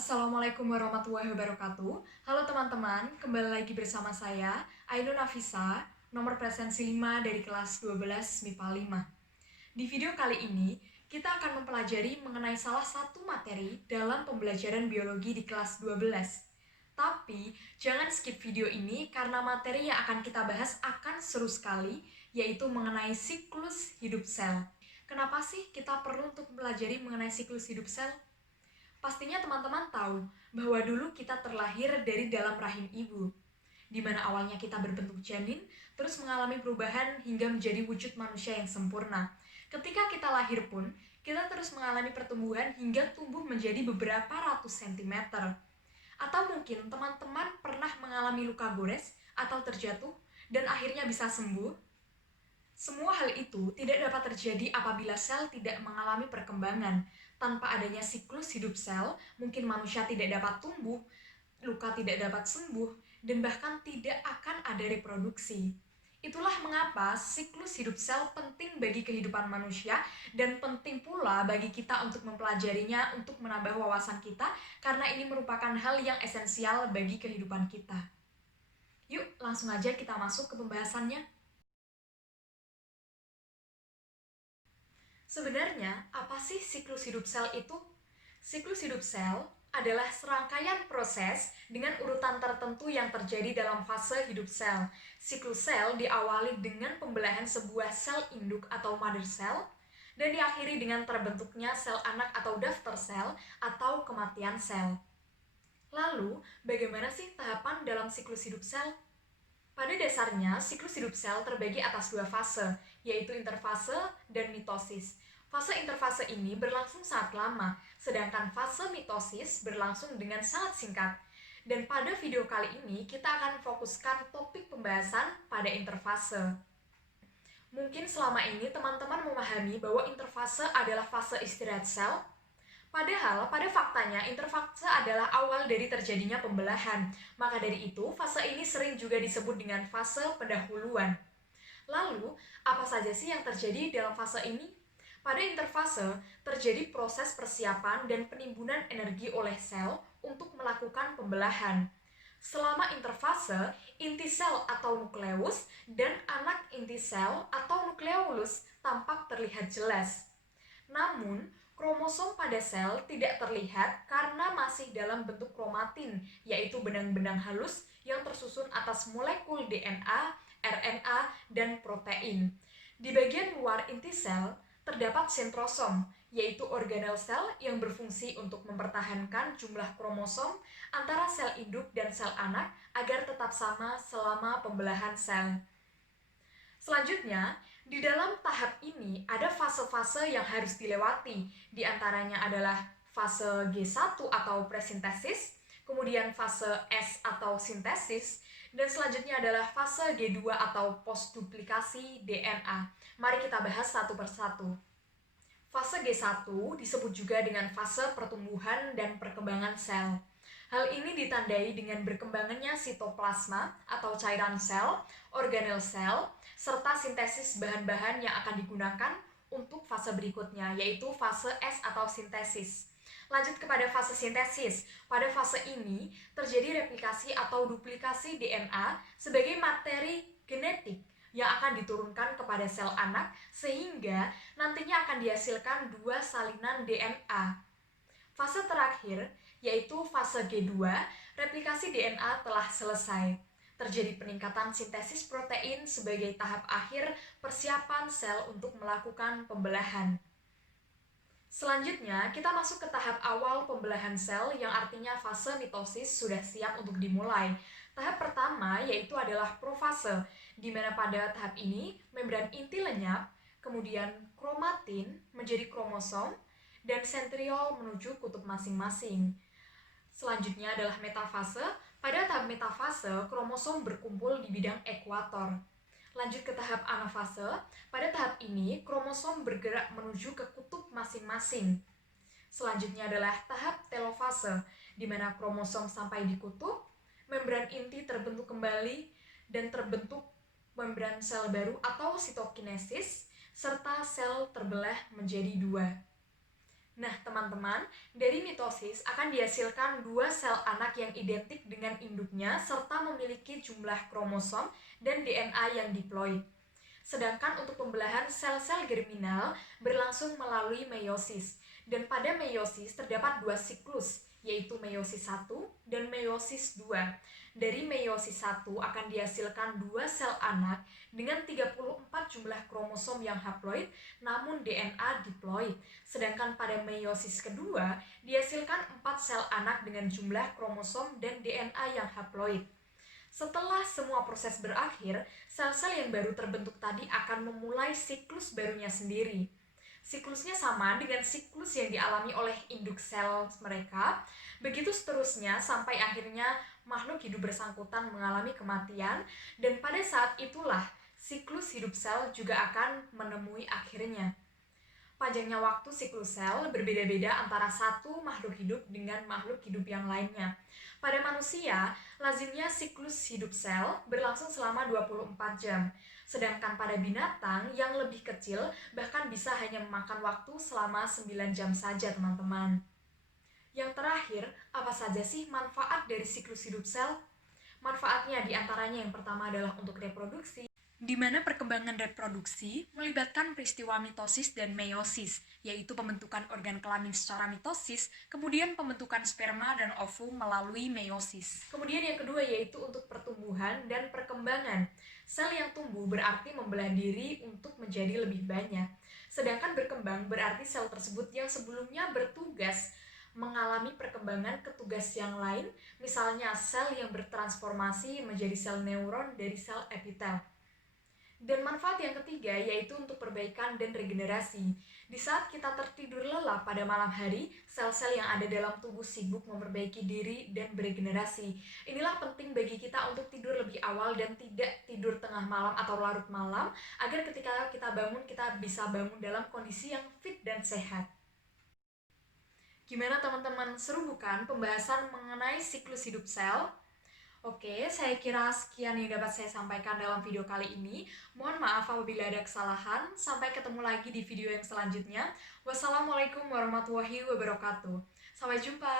Assalamualaikum warahmatullahi wabarakatuh. Halo teman-teman, kembali lagi bersama saya, Ainun Nafisa, nomor presensi 5 dari kelas 12 MIPA 5. Di video kali ini, kita akan mempelajari mengenai salah satu materi dalam pembelajaran biologi di kelas 12. Tapi, jangan skip video ini karena materi yang akan kita bahas akan seru sekali, yaitu mengenai siklus hidup sel. Kenapa sih kita perlu untuk mempelajari mengenai siklus hidup sel? Pastinya teman-teman tahu bahwa dulu kita terlahir dari dalam rahim ibu, di mana awalnya kita berbentuk janin, terus mengalami perubahan hingga menjadi wujud manusia yang sempurna. Ketika kita lahir pun, kita terus mengalami pertumbuhan hingga tumbuh menjadi beberapa ratus sentimeter. Atau mungkin teman-teman pernah mengalami luka gores atau terjatuh dan akhirnya bisa sembuh. Semua hal itu tidak dapat terjadi apabila sel tidak mengalami perkembangan. Tanpa adanya siklus hidup sel, mungkin manusia tidak dapat tumbuh, luka tidak dapat sembuh, dan bahkan tidak akan ada reproduksi. Itulah mengapa siklus hidup sel penting bagi kehidupan manusia dan penting pula bagi kita untuk mempelajarinya untuk menambah wawasan kita karena ini merupakan hal yang esensial bagi kehidupan kita. Yuk, langsung aja kita masuk ke pembahasannya. Sebenarnya, apa sih siklus hidup sel itu? Siklus hidup sel adalah serangkaian proses dengan urutan tertentu yang terjadi dalam fase hidup sel. Siklus sel diawali dengan pembelahan sebuah sel induk atau mother cell dan diakhiri dengan terbentuknya sel anak atau daftar sel atau kematian sel. Lalu, bagaimana sih tahapan dalam siklus hidup sel? Pada dasarnya, siklus hidup sel terbagi atas dua fase, yaitu interfase dan mitosis. Fase interfase ini berlangsung sangat lama, sedangkan fase mitosis berlangsung dengan sangat singkat. Dan pada video kali ini, kita akan fokuskan topik pembahasan pada interfase. Mungkin selama ini teman-teman memahami bahwa interfase adalah fase istirahat sel. Padahal, pada faktanya, interfase adalah awal dari terjadinya pembelahan. Maka dari itu, fase ini sering juga disebut dengan fase pendahuluan. Lalu, apa saja sih yang terjadi dalam fase ini? Pada interfase, terjadi proses persiapan dan penimbunan energi oleh sel untuk melakukan pembelahan. Selama interfase, inti sel atau nukleus dan anak inti sel atau nukleolus tampak terlihat jelas. Namun, kromosom pada sel tidak terlihat karena masih dalam bentuk kromatin, yaitu benang-benang halus yang tersusun atas molekul DNA, RNA, dan protein. Di bagian luar inti sel, terdapat sentrosom, yaitu organel sel yang berfungsi untuk mempertahankan jumlah kromosom antara sel induk dan sel anak agar tetap sama selama pembelahan sel. Selanjutnya, di dalam tahap ini ada fase-fase yang harus dilewati. Di antaranya adalah fase G1 atau presintesis, kemudian fase S atau sintesis, dan selanjutnya adalah fase G2 atau postduplikasi DNA. Mari kita bahas satu persatu. Fase G1 disebut juga dengan fase pertumbuhan dan perkembangan sel. Hal ini ditandai dengan berkembangannya sitoplasma atau cairan sel, organel sel, serta sintesis bahan-bahan yang akan digunakan untuk fase berikutnya, yaitu fase S atau sintesis. Lanjut kepada fase sintesis. Pada fase ini, terjadi replikasi atau duplikasi DNA sebagai materi genetik yang akan diturunkan kepada sel anak sehingga nantinya akan dihasilkan dua salinan DNA. Fase terakhir, yaitu fase G2, replikasi DNA telah selesai. Terjadi peningkatan sintesis protein sebagai tahap akhir persiapan sel untuk melakukan pembelahan. Selanjutnya, kita masuk ke tahap awal pembelahan sel yang artinya fase mitosis sudah siap untuk dimulai. Tahap pertama yaitu adalah profase, di mana pada tahap ini membran inti lenyap, kemudian kromatin menjadi kromosom, dan sentriol menuju kutub masing-masing. Selanjutnya adalah metafase. Pada tahap metafase, kromosom berkumpul di bidang ekuator. Lanjut ke tahap anafase. Pada tahap ini, kromosom bergerak menuju ke kutub masing-masing. Selanjutnya adalah tahap telofase, di mana kromosom sampai di kutub, membran inti terbentuk kembali, dan terbentuk membran sel baru atau sitokinesis, serta sel terbelah menjadi dua. Nah, teman-teman, dari mitosis akan dihasilkan dua sel anak yang identik dengan induknya serta memiliki jumlah kromosom dan DNA yang diploid. Sedangkan untuk pembelahan sel-sel germinal berlangsung melalui meiosis. Dan pada meiosis terdapat dua siklus, yaitu meiosis 1 dan meiosis 2. Dari meiosis 1 akan dihasilkan dua sel anak dengan 34 jumlah kromosom yang haploid, namun DNA diploid. Sedangkan pada meiosis kedua dihasilkan 4 sel anak dengan jumlah kromosom dan DNA yang haploid. Setelah semua proses berakhir, sel-sel yang baru terbentuk tadi akan memulai siklus barunya sendiri. Siklusnya sama dengan siklus yang dialami oleh induk sel mereka, begitu seterusnya sampai akhirnya makhluk hidup bersangkutan mengalami kematian, dan pada saat itulah siklus hidup sel juga akan menemui akhirnya. Panjangnya waktu siklus sel berbeda-beda antara satu makhluk hidup dengan makhluk hidup yang lainnya. Pada manusia, lazimnya siklus hidup sel berlangsung selama 24 jam. Sedangkan pada binatang yang lebih kecil bahkan bisa hanya memakan waktu selama 9 jam saja, teman-teman. Yang terakhir, apa saja sih manfaat dari siklus hidup sel? Manfaatnya diantaranya yang pertama adalah untuk reproduksi, di mana perkembangan reproduksi melibatkan peristiwa mitosis dan meiosis, yaitu pembentukan organ kelamin secara mitosis, kemudian pembentukan sperma dan ovum melalui meiosis. Kemudian yang kedua yaitu untuk pertumbuhan dan perkembangan. Sel yang tumbuh berarti membelah diri untuk menjadi lebih banyak. Sedangkan berkembang berarti sel tersebut yang sebelumnya bertugas mengalami perkembangan ke tugas yang lain, misalnya sel yang bertransformasi menjadi sel neuron dari sel epitel. Dan manfaat yang ketiga yaitu untuk perbaikan dan regenerasi. Di saat kita tertidur lelap pada malam hari, sel-sel yang ada dalam tubuh sibuk memperbaiki diri dan beregenerasi. Inilah penting bagi kita untuk tidur lebih awal dan tidak tidur tengah malam atau larut malam, agar ketika kita bangun, kita bisa bangun dalam kondisi yang fit dan sehat. Gimana teman-teman, seru bukan pembahasan mengenai siklus hidup sel? Oke, saya kira sekian yang dapat saya sampaikan dalam video kali ini. Mohon maaf apabila ada kesalahan. Sampai ketemu lagi di video yang selanjutnya. Wassalamualaikum warahmatullahi wabarakatuh. Sampai jumpa.